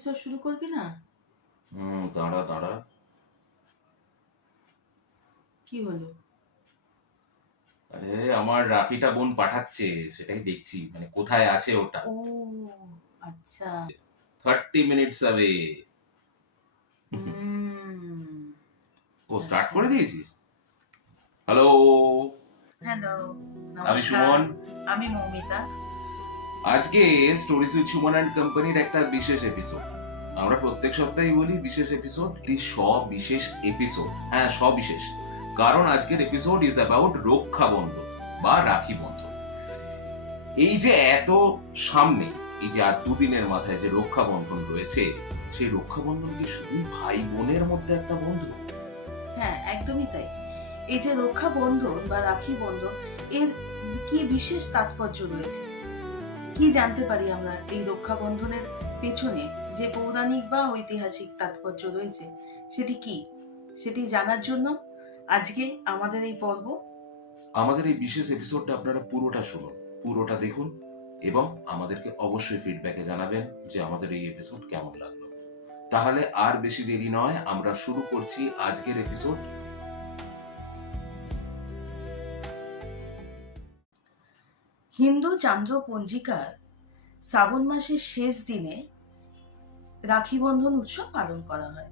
Episode শুরু করবি না? দাঁড়া দাঁড়া। কি হলো? আরে আমার রাখিটা বোন পাঠাচ্ছে, সেটাই দেখছি, মানে কোথায় আছে ওটা। ও আচ্ছা। 30 মিনিটস অ্যাওয়ে। হুম। ও স্টার্ট আচ্ছা। করে দিয়েছিস? হ্যালো, হ্যালো, আমি নমস্কার। সুমন। আমি মৌমিতা। আজকে স্টোরিজ উইথ সুমন অ্যান্ড কোম্পানির একটা বিশেষ এপিসোড। আমরা প্রত্যেক সপ্তাহে বলি বিশেষ এপিসোড, এটি সবিশেষ এপিসোড। হ্যাঁ, সবিশেষ, কারণ আজকের এপিসোড ইজ অ্যাবাউট রক্ষাবন্ধন বা রাখি বন্ধন। এই যে এত সামনে, এই যে আর দুদিনের মাথায় যে রক্ষাবন্ধন রয়েছে, সেই রক্ষাবন্ধন কি শুধুই ভাই বোনের মধ্যে একটা বন্ধন? হ্যাঁ, একদমই তাই। এই যে রক্ষা বন্ধন বা রাখি বন্ধন, এর কি বিশেষ তাৎপর্য রয়েছে? কি জানতে পারি আমরা এই রক্ষা বন্ধনের পেছনে যে পৌরাণিক বা ঐতিহাসিক তাৎপর্য রয়েছে, সেটি কি? সেটি জানার জন্য আজকে আমাদের এই পর্ব। আমাদের এই বিশেষ এপিসোডটা আপনারা পুরোটা শুনুন, পুরোটা দেখুন, এবং আমাদেরকে অবশ্যই ফিডব্যাকে জানাবেন যে আমাদের এই এপিসোড কেমন লাগলো। তাহলে আর বেশি দেরি নয়, আমরা শুরু করছি আজকের এপিসোড। হিন্দু চান্দ্র পঞ্জিকার শ্রাবণ মাসের শেষ দিনে রাখি বন্ধন উৎসব পালন করা হয়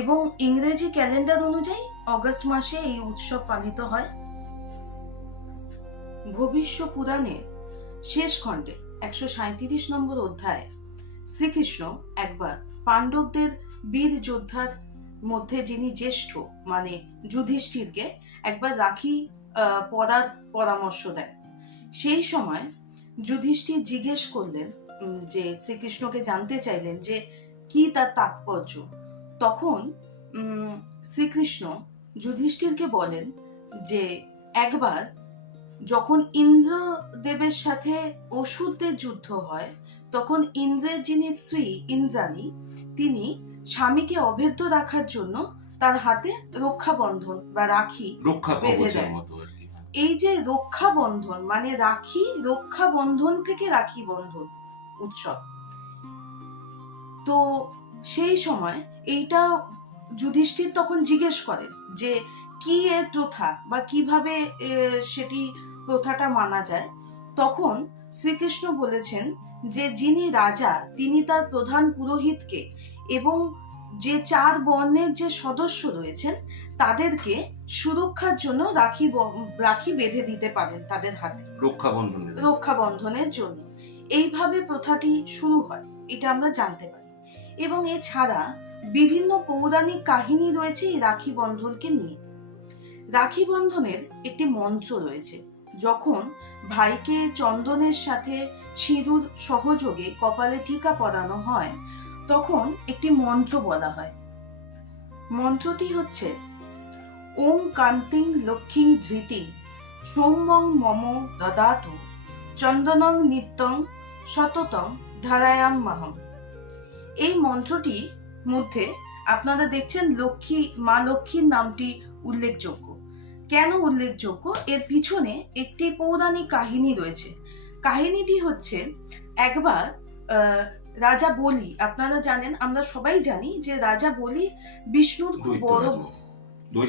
এবং ইংরেজি ক্যালেন্ডার অনুযায়ী অগস্ট মাসে এই উৎসব পালিত হয়। ভবিষ্য পুরাণের শেষ খণ্ডে 137 নম্বর অধ্যায়ে শ্রীকৃষ্ণ একবার পাণ্ডবদের বীর যোদ্ধার মধ্যে যিনি জ্যেষ্ঠ মানে যুধিষ্ঠিরকে একবার রাখি পরার পরামর্শ দেন। সেই সময় যুধিষ্ঠির জিজ্ঞেস করলেন, যে শ্রীকৃষ্ণকে জানতে চাইলেন যে কি তার তাৎপর্য। তখন শ্রীকৃষ্ণ যুধিষ্ঠিরকে বলেন যে একবার যখন ইন্দ্রদেবের সাথে অসুরদের যুদ্ধ হয়, তখন ইন্দ্রের যিনি স্ত্রী ইন্দ্রাণী, তিনি স্বামীকে অভেদ্য রাখার জন্য তার হাতে রক্ষা বন্ধন বা রাখি রক্ষা বেঁধে কবচের দেন। মতো আর কি। এই যে রক্ষা বন্ধন মানে রাখি, রক্ষা বন্ধন থেকে রাখি বন্ধন উৎসব। তো সেই সময় এইটা যুধিষ্ঠির তখন জিজ্ঞেস করেন যে কি এর প্রথা বা কিভাবে সেটি প্রথাটা মানা যায়। তখন শ্রীকৃষ্ণ বলেছেন যে যিনি রাজা তিনি তার প্রধান পুরোহিতকে এবং যে 4 বর্ণের যে সদস্য রয়েছেন তাদেরকে সুরক্ষার জন্য রাখি বেঁধে দিতে পারেন তাদের হাতে রক্ষা বন্ধনের জন্য। এইভাবে প্রথাটি শুরু হয়, এটা আমরা জানতে পারি। এবং এছাড়া বিভিন্ন পৌরাণিক কাহিনী রয়েছে এই রাখি বন্ধনকে নিয়ে। রাখি বন্ধনের একটি মন্ত্র রয়েছে। যখন ভাইকে চন্দনের সাথে সিঁদুর সহযোগে কপালে টিকা পরানো হয়, তখন একটি মন্ত্র বলা হয়। মন্ত্রটি হচ্ছে ওং কান্তিং লক্ষ্মীং ধৃতিং সৌম্যং মম দদাতু চন্দনং নিত্যং সততং ধারায়াম মাহম। এই মন্ত্রটির মধ্যে আপনারা দেখছেন মা লক্ষ্মীর নামটি উল্লেখযোগ্য। কেন উল্লেখযোগ্য? এর পিছনে একটি পৌরাণিক কাহিনী রয়েছে। কাহিনীটি হচ্ছে একবার রাজা বলি, আপনারা জানেন, আমরা সবাই জানি যে রাজা বলি বিষ্ণুর খুব বড়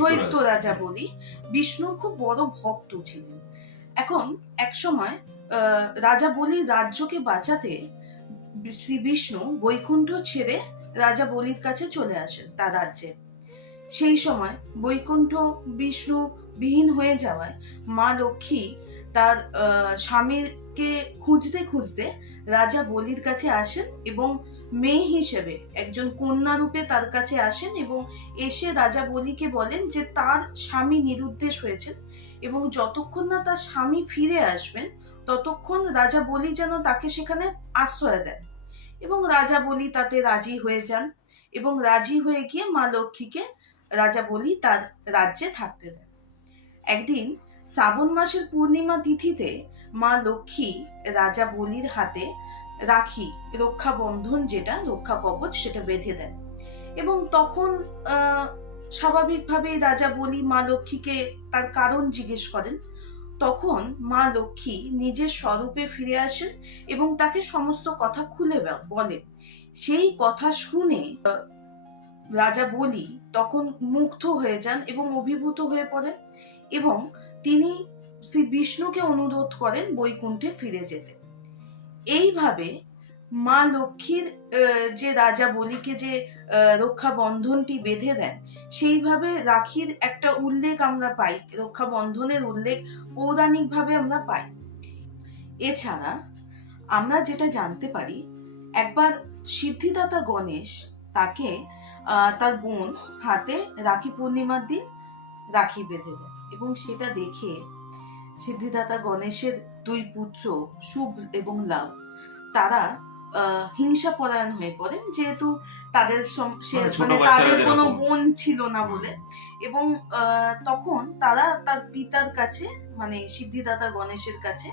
দৈত্য রাজা বলি বিষ্ণুর খুব বড় ভক্ত ছিলেন। এখন এক সময় রাজা বলি রাজ্যকে বাঁচাতে শ্রী বিষ্ণু বৈকুণ্ঠ ছেড়ে রাজা বলির কাছে চলে আসেন তার রাজ্যে। সেই সময় বৈকুণ্ঠ বিষ্ণু বিহীন হয়ে যাওয়ায় মা লক্ষ্মী তার স্বামীকে খুঁজতে খুঁজতে রাজা বলির কাছে আসেন এবং মেয়ে হিসেবে একজন কন্যা রূপে তার কাছে আসেন এবং এসে রাজা বলিকে বলেন যে তার স্বামী নিরুদ্দেশ হয়েছেন এবং যতক্ষণ না তার স্বামী ফিরে আসবেন ততক্ষণ রাজা বলি যেন তাকে সেখানে আশ্রয় দেন। এবং রাজা বলি তাতে রাজি হয়ে যান এবং রাজি হয়ে গিয়ে মা লক্ষ্মীকে রাজা বলি তার রাজ্যে থাকতে দেন। একদিন শ্রাবণ মাসের পূর্ণিমা তিথিতে মা লক্ষ্মী রাজা বলির হাতে রাখি রক্ষা বন্ধন, যেটা রক্ষা কবচ, সেটা বেঁধে দেন। এবং তখন স্বাভাবিকভাবে রাজা বলি মা লক্ষ্মীকে তার কারণ জিজ্ঞেস করেন। তখন মা লক্ষ্মী নিজের স্বরূপে ফিরে আসেন এবং তাকে সমস্ত কথা খুলে বলেন সেই কথা শুনে রাজা বলি তখন মুগ্ধ হয়ে যান এবং অভিভূত হয়ে পড়েন, এবং তিনি শ্রী বিষ্ণুকে অনুরোধ করেন বৈকুণ্ঠে ফিরে যেতে। এইভাবে মা লক্ষ্মীর যে রাজা বলিকে যে রক্ষা বন্ধনটি বেঁধে দেন, সেইভাবে রাখির একটা উল্লেখ আমরা পাই, রক্ষা বন্ধনের উল্লেখ পৌরাণিকভাবে আমরা পাই। এছাড়া আমরা যেটা জানতে পারি, একবার সিদ্ধিদাতা গণেশ তাকে তার বোন হাতে রাখি পূর্ণিমার দিন রাখি বেঁধে দেন, এবং সেটা দেখে সিদ্ধিদাতা গণেশের দুই পুত্র শুভ এবং লাভ তারা হিংসা পরায়ণ হয়ে পড়েন, যেহেতু তাদের তাদের কোনো বোন ছিল না বলে। এবং তখন তারা তার পিতার কাছে, মানে সিদ্ধিদাতা গণেশের কাছে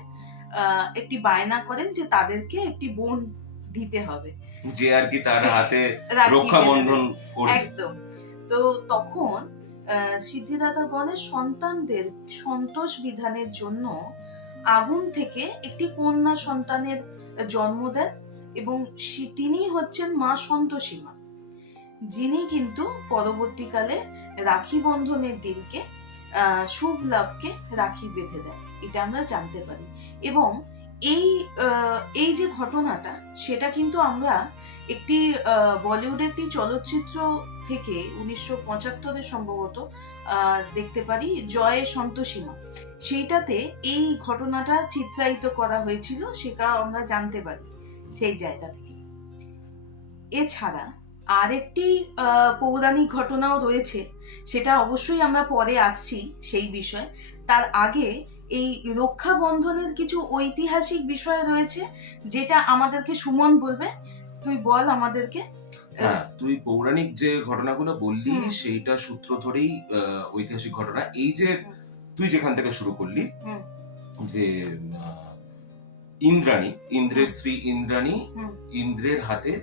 একটি বায়না করেন যে তাদেরকে একটি বোন দিতে হবে, যে আর কি তার হাতে রক্ষা বন্ধন করবে। একদম। তো তখন সিদ্ধিদাতা গণেশ সন্তানদের সন্তোষ বিধানের জন্য আগুন থেকে একটি কন্যা সন্তানের জন্ম দেন, এবং তিনি হচ্ছেন মা সন্তোষী মা, যিনি কিন্তু পরবর্তীকালে রাখি বন্ধনের দিনকে শুভ লাভকে রাখি বেঁধে দেন, এটা আমরা জানতে পারি। এবং এই যে ঘটনাটা, সেটা কিন্তু আমরা একটি বলিউডের একটি চলচ্চিত্র থেকে 1975 সম্ভবত দেখতে পারি, জয় সন্তোষীমা। সেইটাতে এই ঘটনাটা চিত্রায়িত করা হয়েছিল, সেটা আমরা জানতে পারি সেই জায়গা থেকে। এছাড়া আরেকটি পৌরাণিক ঘটনাও রয়েছে, সেটা অবশ্যই আমরা পরে আসছি সেই বিষয়ে। তার আগে এই রক্ষা বন্ধনের কিছু ঐতিহাসিক বিষয় রয়েছে, যেটা আমাদেরকে সুমন বলবে। তুই বল আমাদেরকে। হ্যাঁ, তুই পৌরাণিক যে ঘটনাগুলো বললি সেইটা সূত্র ধরেই ঐতিহাসিক ঘটনা। এই যে তুই যেখান থেকে শুরু করলি, যে ইন্দ্রের স্ত্রী ইন্দ্রাণী ইন্দ্রের হাতে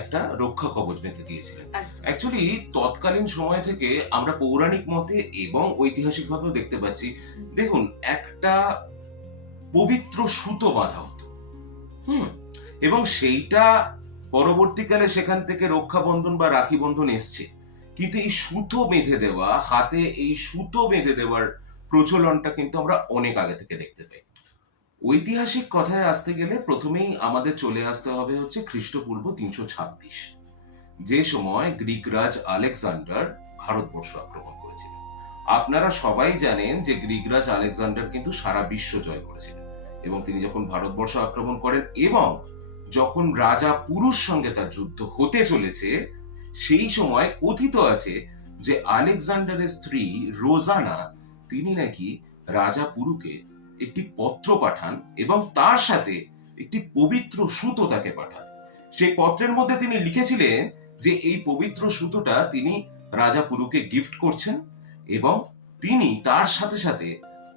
একটা রক্ষা কবচ বেঁধে দিয়েছিলেন। অ্যাকচুয়ালি তৎকালীন সময় থেকে আমরা পৌরাণিক মতে এবং ঐতিহাসিক ভাবেও দেখতে পাচ্ছি, দেখুন, একটা পবিত্র সুতো বাঁধা হতো, এবং সেইটা পরবর্তীকালে সেখান থেকে রক্ষা বন্ধন বা রাখি বন্ধন এসছে। কিন্তু এই সুতো বেঁধে দেওয়া, হাতে এই সুতো বেঁধে দেওয়ার প্রচলনটা কিন্তু আমরা অনেক আগে থেকে দেখতে পাই। ঐতিহাসিক কথায় আসতে গেলে প্রথমেই আমাদের চলে আসতে হবে হচ্ছে খ্রিস্টপূর্ব 326, যে সময় গ্রিক রাজ আলেকজান্ডার ভারতবর্ষ আক্রমণ করেছিলেন। আপনারা সবাই জানেন যে গ্রিক রাজ আলেকজান্ডার কিন্তু সারা বিশ্ব জয় করেছিলেন, এবং তিনি যখন ভারতবর্ষ আক্রমণ করেন এবং যখন রাজা পুরুর সঙ্গে তার যুদ্ধ হতে চলেছে, সেই সময় কথিত আছে যে আলেকজান্ডারের স্ত্রী রোজানা তিনি নাকি রাজা পুরুকে একটি পত্র পাঠান এবং তার সাথে একটি পবিত্র সুতো তাকে পাঠান। সেই পত্রের মধ্যে তিনি লিখেছিলেন যে এই পবিত্র সুতোটা তিনি রাজা পুরুকে গিফট করছেন, এবং তিনি তার সাথে সাথে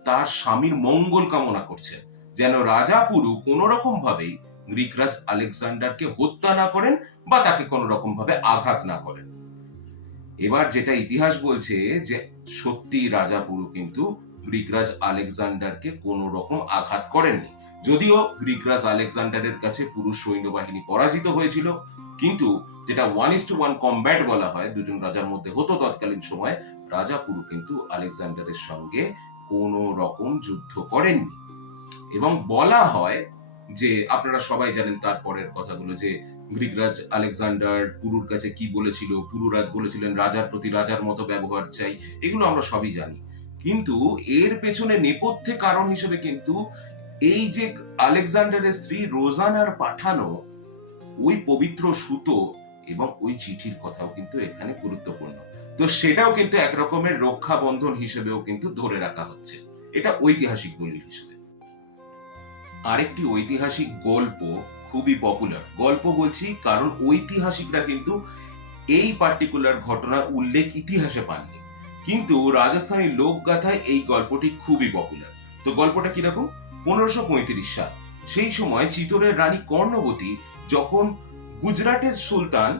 তার স্বামীর মঙ্গল কামনা করছেন, যেন রাজা পুরু কোন রকম ভাবে গ্রিকরাজ আলেকজান্ডারকে হত্যা না করেন বা তাকে কোন রকম ভাবে আঘাত না করেন। এবার যেটা ইতিহাস বলছে যে সত্যি রাজা পুরু কিন্তু গ্রিকরাজ আলেকজান্ডারকে কোন রকম আঘাত করেননি, যদিও গ্রিকরাজ আলেকজান্ডারের কাছে পুরুষ সৈন্যবাহিনী পরাজিত হয়েছিল, কিন্তু যেটা 1:1 কম্ব্যাট বলা হয়, দুজন রাজার মধ্যে হতো তৎকালীন সময়, রাজা পুরু কিন্তু আলেকজান্ডারের সঙ্গে কোন রকম যুদ্ধ করেননি। এবং বলা হয় যে, আপনারা সবাই জানেন তারপরের কথাগুলো, যে গ্রিকরাজ আলেকজান্ডার পুরুর কাছে কি বলেছিল, পুরুরাজ বলেছিলেন রাজার প্রতি রাজার মতো ব্যবহার চাই, এগুলো আমরা সবই জানি। কিন্তু এর পেছনে নেপথ্যে কারণ হিসেবে কিন্তু এই যে আলেকজান্ডারের স্ত্রী রোজানার পাঠানো ওই পবিত্র সুতো এবং ওই চিঠির কথাও কিন্তু এখানে গুরুত্বপূর্ণ। তো সেটাও কিন্তু এক রকমের রক্ষা বন্ধন হিসেবেও কিন্তু ধরে রাখা হচ্ছে, এটা ঐতিহাসিক দলিল হিসেবে। আরেকটি ঐতিহাসিক গল্প খুবই পপুলার গল্প বলছি, কারণ ঐতিহাসিকরা কিন্তু এই পার্টিকুলার ঘটনার উল্লেখ ইতিহাসে পাননি, কিন্তু রাজস্থানী লোকগাথায় এই গল্পটি খুবই পপুলার। তো গল্পটা কিরকম? 1535 সাল, সেই সময় চিতোরের রানী কর্ণবতী যখন গুজরাটের সুলতান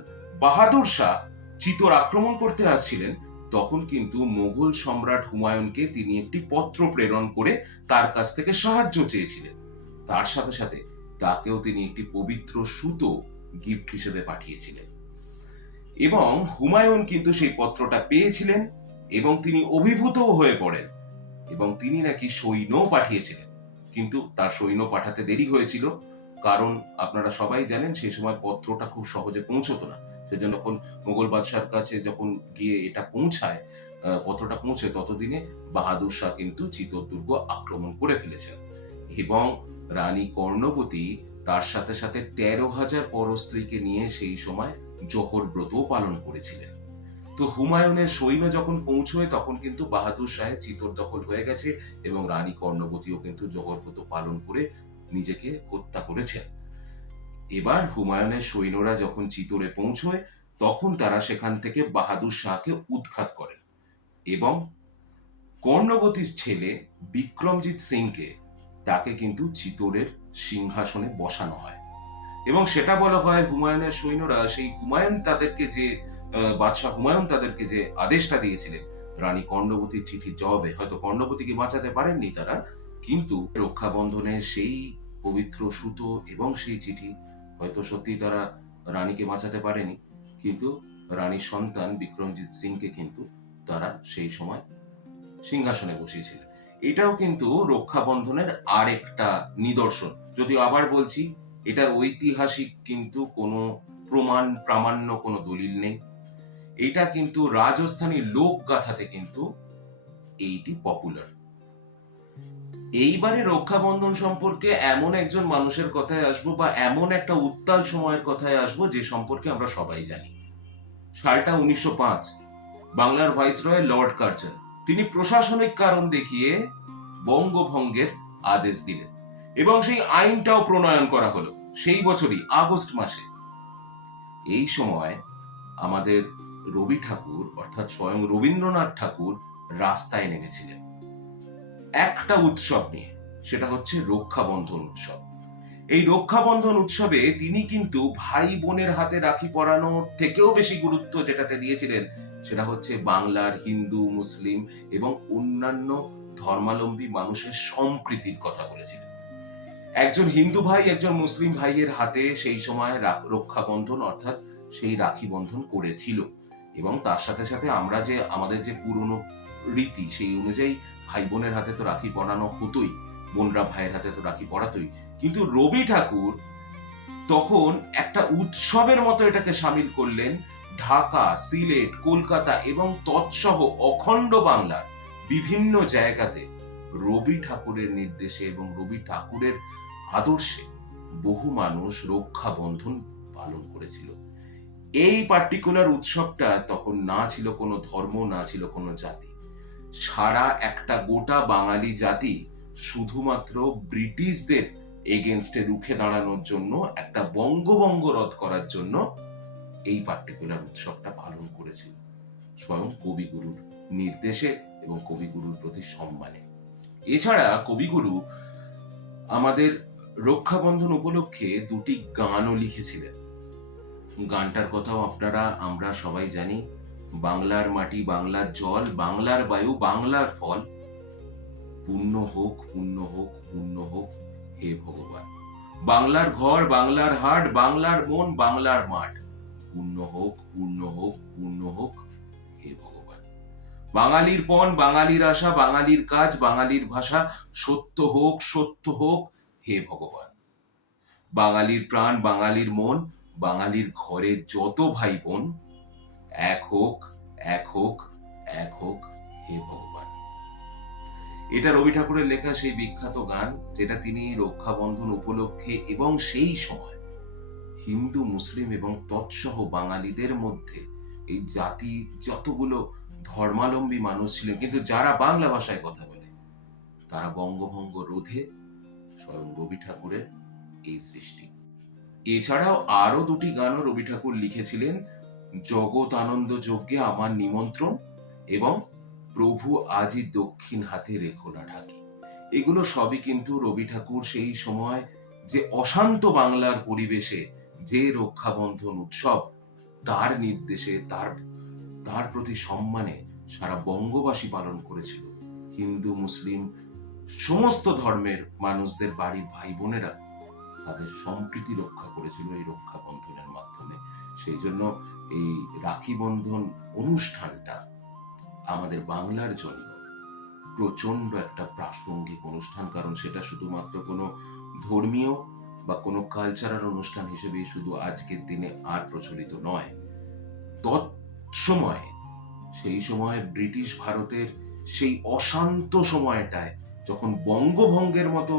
বাহাদুর শাহ চিতোর আক্রমণ করতে আসছিলেন, তখন কিন্তু মোগল সম্রাট হুমায়ুনকে তিনি একটি পত্র প্রেরণ করে তার কাছ থেকে সাহায্য চেয়েছিলেন। তার সাথে সাথে তাকেও তিনি একটি পবিত্র সুতো গিফট হিসেবে পাঠিয়েছিলেন। এবং হুমায়ুন কিন্তু সেই পত্রটা পেয়েছিলেন এবং তিনি অভিভূতও হয়ে পড়েন এবং তিনি নাকি সৈন্যও পাঠিয়েছিলেন, কিন্তু তার সৈন্য পাঠাতে দেরি হয়েছিল, কারণ আপনারা সবাই জানেন সেই সময় পত্রটা খুব সহজে পৌঁছতো না। সেজন্য যখন মোগল বাদশার কাছে যখন গিয়ে এটা পৌঁছায়, পত্রটা পৌঁছে, ততদিনে বাহাদুর শাহ কিন্তু চিতোর দুর্গ আক্রমণ করে ফেলেছেন এবং রানী কর্ণবতী তার সাথে সাথে 13,000 পরস্ত্রীকে নিয়ে সেই সময় জোহর ব্রতও পালন করেছিলেন। তো হুমায়ুনের সৈন্য যখন পৌঁছয় তখন কিন্তু বাহাদুর শাহের চিতোর দখল হয়ে গেছে এবং রানী কর্ণবতীও কিন্তু জোহর ব্রত পালন করে নিজেকে হত্যা করেছেন। এবার হুমায়ুনের সৈন্যরা যখন চিতোরে পৌঁছয় তখন তারা সেখান থেকে বাহাদুর শাহকে উৎখাত করেন এবং কর্ণবতীর ছেলে বিক্রমজিৎ সিংকে তাকে কিন্তু চিতোরের সিংহাসনে বসানো হয় এবং সেটা বলা হয় হুমায়ুনের সৈন্যরা সেই বাদশাহ হুমায়ুন তাদেরকে যে আদেশটা দিয়েছিলেন রানী কর্ণবতীর চিঠির জবাবে, হয়তো কর্ণবতীকে বাঁচাতে পারেননি তারা, কিন্তু রক্ষাবন্ধনের সেই পবিত্র সুতো এবং সেই চিঠি হয়তো সত্যি তারা রানীকে বাঁচাতে পারেনি, কিন্তু রানীর সন্তান বিক্রমজিৎ সিংকে কিন্তু তারা সেই সময় সিংহাসনে বসিয়েছিলেন। এটাও কিন্তু রক্ষাবন্ধনের আরেকটা নিদর্শন, যদিও আবার বলছি এটার ঐতিহাসিক কিন্তু কোনো প্রামাণ্য কোনো দলিল নেই। এটা কিন্তু রাজস্থানী লোকগাথাতে কিন্তু এইটি পপুলার। এইবারে রক্ষাবন্ধন সম্পর্কে এমন একজন মানুষের কথায় আসবো বা এমন একটা উত্তাল সময়ের কথায় আসবো যে সম্পর্কে আমরা সবাই জানি। সালটা 1905। বাংলার ভাইসরয় লর্ড কার্জন তিনি প্রশাসনিক কারণ দেখিয়ে বঙ্গভঙ্গের আদেশ দিলেন এবং সেই আইনটাও প্রণয়ন করা হলো সেই বছরই আগস্ট মাসে। এই সময় আমাদের রবি ঠাকুর অর্থাৎ স্বয়ং রবীন্দ্রনাথ ঠাকুর রাস্তায় নেমেছিলেন একটা উৎসব নিয়ে, সেটা হচ্ছে রক্ষাবন্ধন উৎসব। এই রক্ষাবন্ধন উৎসবে তিনি কিন্তু ভাই বোনের হাতে রাখি পরানোর থেকেও বেশি গুরুত্ব যেটাতে দিয়েছিলেন সেটা হচ্ছে বাংলার হিন্দু, মুসলিম এবং অন্যান্য ধর্মাবলম্বী মানুষের সম্প্রীতির কথা বলেছিলেন। একজন হিন্দু ভাই একজন মুসলিম ভাইয়ের হাতে সেই সময় রক্ষাবন্ধন অর্থাৎ সেই রাখি বন্ধন করেছিল এবং তার সাথে সাথে আমরা যে আমাদের যে পুরনো রীতি সেই অনুযায়ী ভাই বোনের হাতে তো রাখি পরানো হতোই, বোনরা ভাইয়ের হাতে তো রাখি পরাতোই, কিন্তু রবি ঠাকুর তখন একটা উৎসবের মতো এটাকে সামিল করলেন। ঢাকা, সিলেট, কলকাতা এবং তৎসহ অখণ্ড বাংলার বিভিন্ন জায়গাতে রবি ঠাকুরের নির্দেশে এবং রবি ঠাকুরের আদর্শে বহু মানুষ রক্ষাবন্ধন পালন করেছিল। এই পার্টিকুলার উৎসবটা তখন না ছিল কোনো ধর্ম, না ছিল কোনো জাতি, সারা একটা গোটা বাঙালি জাতি শুধুমাত্র ব্রিটিশদের এগেনস্টে রুখে দাঁড়ানোর জন্য, একটা বঙ্গভঙ্গ রদ করার জন্য এই পার্টিকুলার উৎসবটা পালন করেছিল স্বয়ং কবিগুরুর নির্দেশে এবং কবিগুরুর প্রতি সম্মানে। এছাড়া কবিগুরু আমাদের রক্ষাবন্ধন উপলক্ষে দুটি গানও লিখেছিলেন। গানটার কথাও আমরা সবাই জানি, বাংলার মাটি বাংলার জল, বাংলার বায়ু বাংলার ফল, পুণ্য হোক পুণ্য হোক পুণ্য হোক হে ভগবান, বাংলার ঘর বাংলার হাট বাংলার মন বাংলার মাঠ, পুণ্য হোক পুণ্য হোক পুণ্য হোক হে ভগবান, বাঙালির পণ বাঙালির আশা বাঙালির কাজ বাঙালির ভাষা, সত্য হোক হে ভগবান, বাঙালির প্রাণ বাঙালির মন বাঙালির ঘরে যত ভাই বোন, এক হোক এক হোক এক হোক হে ভগবান। এটা রবি ঠাকুরের লেখা সেই বিখ্যাত গান যেটা তিনি রক্ষাবন্ধন উপলক্ষে এবং সেই সময় হিন্দু, মুসলিম এবং তৎসহ বাঙালিদের মধ্যে এই জাতি যতগুলো ধর্মাবলম্বী মানুষ ছিলেন কিন্তু যারা বাংলা ভাষায় কথা বলে, তারা বঙ্গভঙ্গ রোধে স্বয়ং রবি ঠাকুরের এই সৃষ্টি। এছাড়াও আরো দুটি গানও রবি ঠাকুর লিখেছিলেন, জগৎ আনন্দ যজ্ঞে আমার নিমন্ত্রণ এবং প্রভু আজি দক্ষিণ হাতে রেখো না ঢাকি। এগুলো সবই কিন্তু রবি ঠাকুর সেই সময় যে অশান্ত বাংলার পরিবেশে যে রক্ষাবন্ধন উৎসব তার নির্দেশে তার প্রতি সম্মানে সারা বঙ্গবাসী পালন করেছিল। হিন্দু, মুসলিম সমস্ত ধর্মের মানুষদের বাড়ির ভাই বোনেরা তাদের সম্প্রীতি রক্ষা করেছিল এই রক্ষা বন্ধনের মাধ্যমে। সেই জন্য এই রাখি বন্ধন অনুষ্ঠানটা আমাদের বাংলার জন্য প্রচন্ড একটা প্রাসঙ্গিক অনুষ্ঠান, কারণ সেটা শুধুমাত্র কোনো ধর্মীয় বা কোনো কালচারাল অনুষ্ঠান হিসেবেই শুধু আজকের দিনে আর প্রচলিত নয়। তৎসময়ে সেই সময় ব্রিটিশ ভারতের সেই অশান্ত সময়টায় যখন বঙ্গভঙ্গের মতো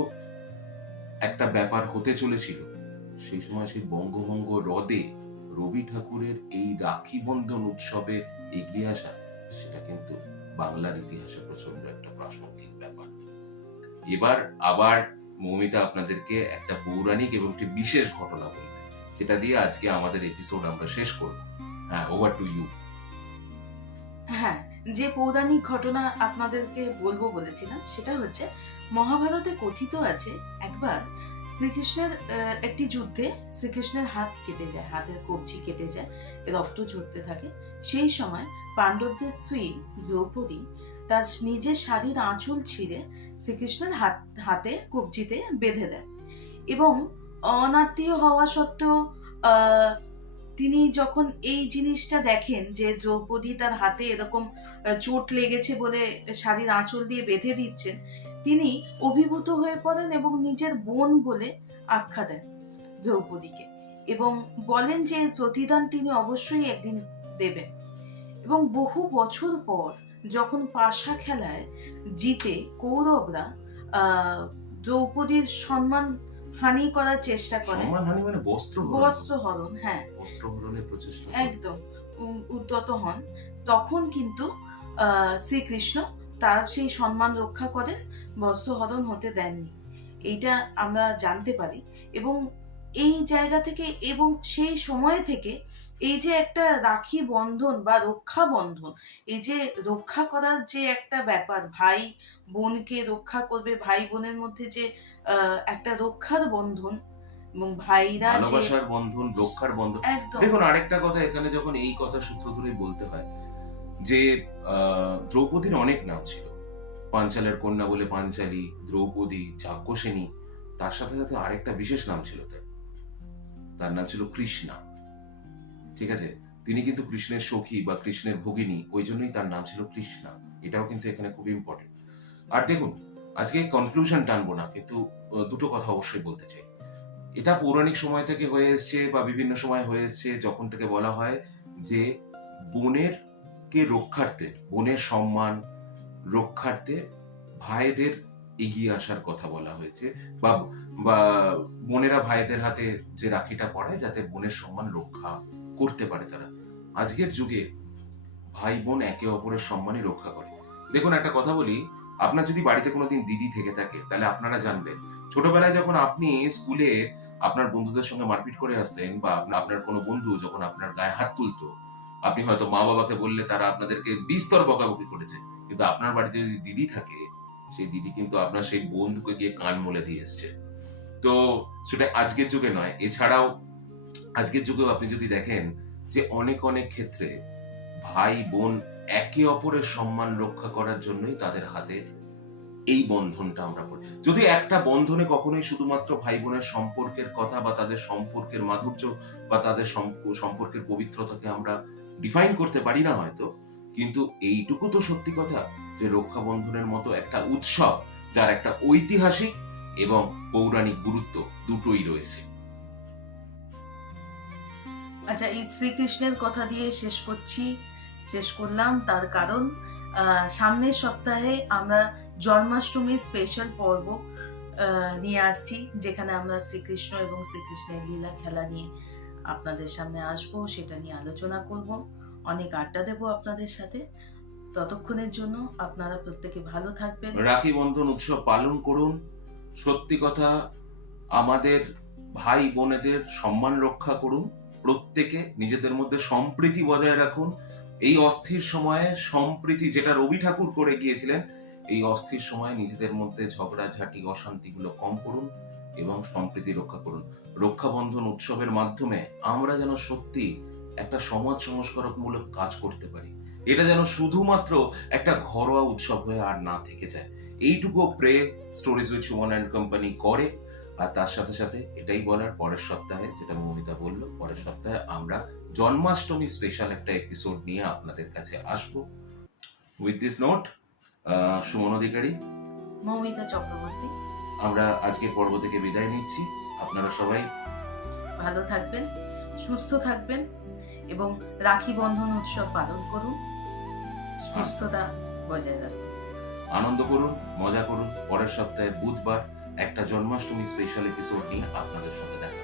একটা ব্যাপার হতে চলেছিল, সেই সময় সেই বঙ্গভঙ্গ রদে রবি ঠাকুরের এই রাখি বন্ধন উৎসবে এগিয়ে আসা, সেটা কিন্তু বাংলার ইতিহাসে প্রচন্ড একটা প্রাসঙ্গিক ব্যাপার। এবার আবার মৌমিতা আপনাদেরকে একটা পৌরাণিক এবং একটি বিশেষ ঘটনা বলবে, যেটা দিয়ে আজকে আমাদের এপিসোড আমরা শেষ করব। হ্যাঁ, ওভার টু ইউ। হ্যাঁ, যে পৌরাণিক ঘটনা আপনাদেরকে বলবো বলেছিলাম সেটা হচ্ছে, মহাভারতে কথিত আছে একবার শ্রীকৃষ্ণের একটি যুদ্ধে শ্রীকৃষ্ণের হাত কেটে যায়, হাতের কবজি কেটে যায়, রক্ত ঝরতে থাকে। সেই সময় পাণ্ডবদের স্ত্রী দ্রৌপদী তার নিজের শাড়ির আঁচল ছিঁড়ে শ্রীকৃষ্ণের হাতে কবজিতে বেঁধে দেয়, এবং অনাত্মীয় হওয়া সত্ত্বেও তিনি যখন এই জিনিসটা দেখেন যে দ্রৌপদী তার হাতে এরকম চোট লেগেছে বলে শাড়ির আঁচল দিয়ে বেঁধে দিচ্ছেন, তিনি অভিভূত হয়ে পড়েন এবং নিজের বোন বলে আখ্যা দেন দ্রৌপদীকে, এবং বলেন যে প্রতিদান তিনি অবশ্যই একদিন দেবেন। এবং বহু বছর পর যখন পাশা খেলায় জিতে কৌরবরা দ্রৌপদীর সম্মান হানি করার চেষ্টা করে, সম্মানহানি মানে বস্ত্রহরণ, হ্যাঁ, বস্ত্রহরণের প্রচেষ্টা একদম উদ্যত হন, তখন কিন্তু শ্রীকৃষ্ণ তার সেই সম্মান রক্ষা করেন, বস্ত্রহরণ হতে দেননি। এইটা আমরা জানতে পারি। এবং এই জায়গা থেকে এবং সেই সময় থেকে এই যে একটা রাখি বন্ধন বা রক্ষা বন্ধন, এই যে রক্ষা করার যে একটা ব্যাপার, ভাই বোনকে রক্ষা করবে, ভাই বোনের মধ্যে যে একটা রক্ষার বন্ধন, এবং ভাইরা যে ভালোবাসার বন্ধন, রক্ষার বন্ধন। একদম। দেখুন, আরেকটা কথা এখানে যখন এই কথা সূত্র ধরে বলতে হয় যে দ্রৌপদীর অনেক নাম ছিল। পাঞ্চালের কন্যা বলে পাঞ্চালী, দ্রৌপদী, যাজ্ঞসেনী, তার সাথে সাথে আরেকটা বিশেষ নাম ছিল তার নাম ছিল কৃষ্ণা। ঠিক আছে, তিনি কিন্তু কৃষ্ণের সখী বা কৃষ্ণের ভগিনী, ওই জন্যই তার নাম ছিল কৃষ্ণা। এটাও কিন্তু এখানে খুব ইম্পর্টেন্ট। আর দেখুন, আজকে কনক্লুশন টানবো না, কিন্তু দুটো কথা অবশ্যই বলতে চাই। এটা পৌরাণিক সময় থেকে হয়ে এসছে বা বিভিন্ন সময় হয়ে এসছে, যখন থেকে বলা হয় যে বোনের কে রক্ষার্থে, বোনের সম্মান রক্ষার্থে ভাইদের এগিয়ে আসার কথা বলা হয়েছে, বা বোনেরা ভাইদের হাতে যে রাখিটা পড়ায় যাতে বোনের সম্মান রক্ষা করতে পারে তারা। আজকের যুগে ভাই বোন একে অপরের সম্মানই রক্ষা করে। দেখুন, একটা কথা বলি, আপনার যদি বাড়িতে কোনোদিন দিদি থেকে থাকে তাহলে আপনারা জানবেন, ছোটবেলায় যখন আপনি স্কুলে আপনার বন্ধুদের সঙ্গে মারপিট করে আসতেন, বা আপনার কোনো বন্ধু যখন আপনার গায়ে হাত তুলতো, আপনি হয়তো মা বাবাকে বললে তারা আপনাদেরকে বিস্তর বকাবকি করেছে, কিন্তু আপনার বাড়িতে যদি দিদি থাকে, সেই দিদি কিন্তু আপনার সেই বন্ধুকে গিয়ে কান মলে দিয়ে এসছে। তো সেটা আজকের যুগে নয়, এছাড়াও আজকের যুগেও আপনি যদি দেখেন যে অনেক অনেক ক্ষেত্রে ভাই বোন একে অপরের সম্মান রক্ষা করার জন্যই তাদের হাতে এই বন্ধনটা আমরা করি। যদি একটা বন্ধনে কখনোই শুধুমাত্র ভাই বোনের সম্পর্কের কথা বা তাদের সম্পর্কের মাধুর্য বা তাদের সম্পর্কের পবিত্রতাকে আমরা ডিফাইন করতে পারি না হয়তো, কিন্তু এইটুকু তো সত্যি কথা যে রক্ষা বন্ধনের মতো একটা উৎসব, যার একটা ঐতিহাসিক এবং পৌরাণিক গুরুত্ব দুটোই রয়েছে। আচ্ছা, এই শ্রীকৃষ্ণের কথা দিয়ে শেষ করলাম, তার কারণ সামনের সপ্তাহে আমরা জন্মাষ্টমীর স্পেশাল পর্ব নিয়ে আসছি, যেখানে আমরা শ্রীকৃষ্ণ এবং শ্রীকৃষ্ণের লীলা খেলা নিয়ে আপনাদের সামনে আসবো, সেটা নিয়ে আলোচনা করব, অনেক আড্ডা দেবো আপনাদের সাথে। ততক্ষণের জন্য আপনারা প্রত্যেকে ভালো থাকবেন। রাখি বন্ধন উৎসব পালন করুন। সত্যি কথা, আমাদের ভাই বোনেদের সম্মান রক্ষা করুন, প্রত্যেকে নিজেদের মধ্যে সম্প্রীতি বজায় রাখুন। এই অস্থির সময়ে সম্প্রীতি, যেটা রবি ঠাকুর করে গিয়েছিলেন, এই অস্থির সময়ে নিজেদের মধ্যে ঝগড়াঝাটি অশান্তিগুলো কম করুন এবং সম্প্রীতি রক্ষা করুন। রক্ষাবন্ধন উৎসবের মাধ্যমে আমরা যেন সত্যি একটা সমাজ সংস্কারকমূলক কাজ করতে পারি। এটা যেন শুধুমাত্র একটা ঘরোয়া উৎসব হয়ে আর না থেকে যায়, এইটুকু pray stories with Suman and company করে। আর তার সাথে সাথে এটাই বলার, পরের সপ্তাহে যেটা মৌমিতা বললো, পরের সপ্তাহে আমরা জন্মাষ্টমী স্পেশাল একটা এপিসোড নিয়ে আপনাদের কাছে আসবো। উইথ দিস নোট, সুমন অধিকারী, মৌমিতা চক্রবর্তী, আমরা আজকের পর্ব থেকে বিদায় নিচ্ছি। আপনারা সবাই ভালো থাকবেন, সুস্থ থাকবেন এবং রাখি বন্ধন উৎসব পালন করুন, সুস্থতা বজায় রাখুন। আনন্দ করুন, মজা করুন। পরের সপ্তাহে বুধবার একটা জন্মাষ্টমী স্পেশাল এপিসোড নিয়ে আপনাদের সাথে দেখা